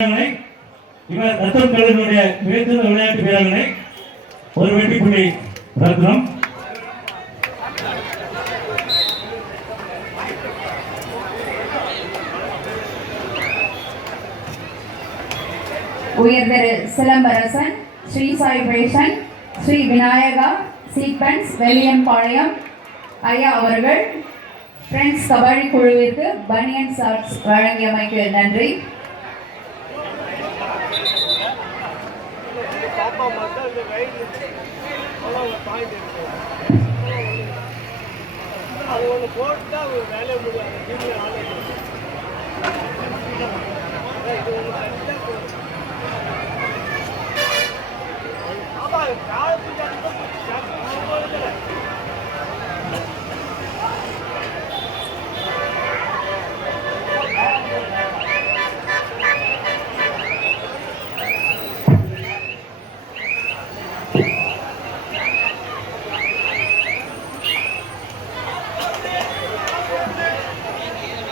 இவர் ரத்தம் கல்லூரியுடைய மிகச்சிறந்த விளையாட்டு வீரர்களை ஒரு வெற்றி புள்ளி ரத்னம். உயர்திரு சிலம்பரசன், ஸ்ரீ சாய் பேஷன், ஸ்ரீ விநாயகா சீக்வன்ஸ் வெள்ளியம்பாளையம் ஐயா அவர்கள் ஃப்ரெண்ட்ஸ் கபடி குழுவிற்கு பனியன் சார்ட்ஸ் வழங்கியமைக்கு நன்றி.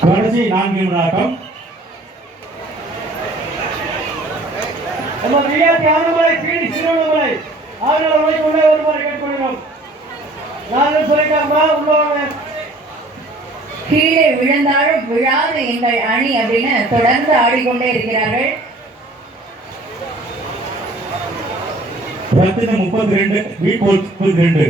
கடைசி 4 நிமிட ஆட்டம். நம்ம விளையாட்டு ஆனமலை பீடி சிறுவனமலை ஆனமலை உள்ளே வருமாறு கேட்டுக்கொள்கிறோம். நாங்கள் சொல்லிட்டாமா உள்ளவங்க கீழே விழுந்தாலும் விழாது எங்கள் அணி அப்படின்னு தொடர்ந்து ஆடிக்கொண்டே இருக்கிறார்கள். ரத்தினம் 32, வீட்போல் 32.